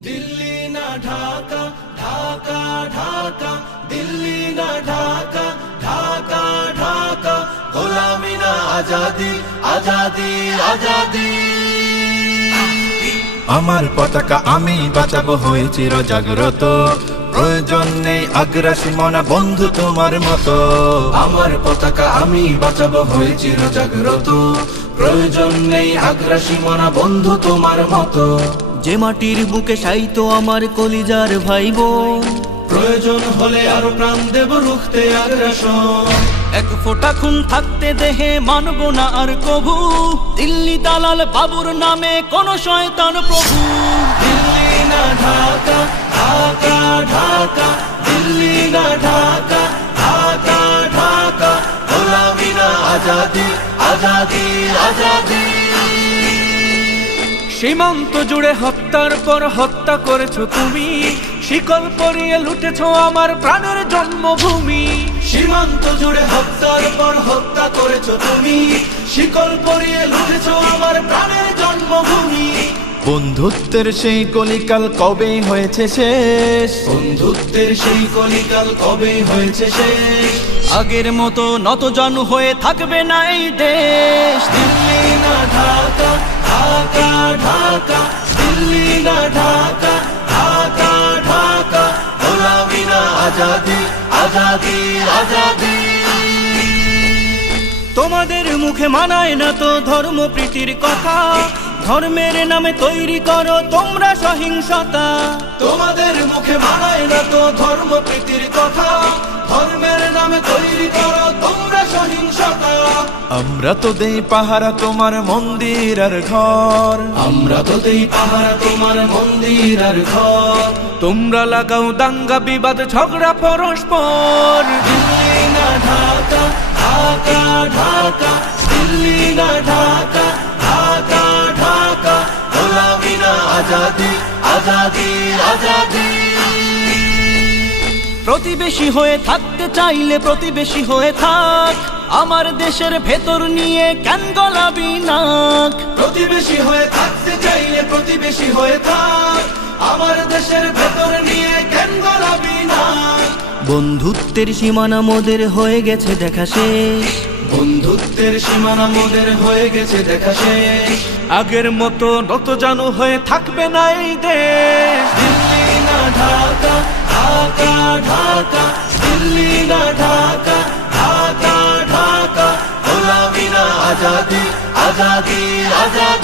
दिल्ली ना ढाका ढाका ढाका दिल्ली ना ढाका ढाका ढाका গোলামি না আজাদি আজাদি আজাদি আমার পতাকা আমি বাঁচাবো হয়ে চির জাগ্রত প্রয়োজন নেই আগ্রাসী মনা বন্ধু তোমার মতো আমার পতাকা আমি বাঁচাবো হয়ে চির জাগ্রত প্রয়োজন নেই আগ্রাসী মনা বন্ধু তোমার মতো যে মাটির বুকে সাইতো আমার কলিজার ভাই বোন প্রয়োজন হলে আরো প্রাণ দেব রুখতে আগ্রাসন এক ফোঁটা খুন থাকতে দেহে মানব না আর কভু দিল্লি দালাল বাবুর নামে কোন শয়তান প্রভু দিল্লি না ঢাকা ঢাকা ঢাকা দিল্লি না ঢাকা ঢাকা ঢাকা গোলামি না আজাদি আজাদি আজাদি সীমান্ত জুড়ে হত্যার পর হত্যা করেছো তুমি শিকল পরিয়ে লুটেছো আমার প্রাণের জন্মভূমি সীমান্ত জুড়ে হত্যার পর হত্যা করেছো তুমি শিকল পরিয়ে লুটেছো আমার প্রাণের জন্মভূমি বন্ধুত্বের সেই কলিকাল কবে হয়েছে শেষ বন্ধুত্বের সেই কলিকাল কবে হয়েছে শেষ আগের মতো নতজানু হয়ে থাকবে না এই দেশ দিল্লি না ঢাকা ঢাকা ঢাকা দিল্লি না ঢাকা ঢাকা ঢাকা গোলামি না আজাদি আজাদি আজাদি তোমাদের মুখে মানায় না তো ধর্ম প্রীতির কথা ধর্মের নামে তৈরি করো তোমরা সহিংসতা তোমাদের মুখে মানায় না তো ধর্ম প্রীতির কথা ধর্মের নামে তৈরি করো তোমরা সহিংসতা আমরা তো দেই পাহারা তোমার মন্দির আর ঘর আমরা তো দেই পাহারা তোমার মন্দির আর ঘর তোমরা লাগাও দাঙ্গা বিবাদ ঝগড়া পরস্পর দিল্লি না ঢাকা ঢাকা ঢাকা দিল্লি না ঢাকা ঢাকা ঢাকা গোলামি না আজাদি আজাদি আজাদি প্রতিবেশী হয়ে থাকতে চাইলে প্রতিবেশী হয়ে থাক আমার দেশের ভেতর নিয়ে কেন গলাবি নাক প্রতিবেশী হয়ে থাকতে চাইলে প্রতিবেশী হয়ে থাক আমার দেশের ভেতর নিয়ে কেন গলাবি না বন্ধুত্বের সীমানা মোদের হয়ে গেছে দেখা শেষ বন্ধুত্বের সীমানা মোদের হয়ে গেছে দেখা শেষ আগের মতো নতজানু হয়ে থাকবে না এই দেশ দিল্লি না ঢাকা ঢাকা ঢাকা দিল্লি না ঢাকা ঢাকা ঢাকা গোলামি না আজাদি আজাদি আজাদি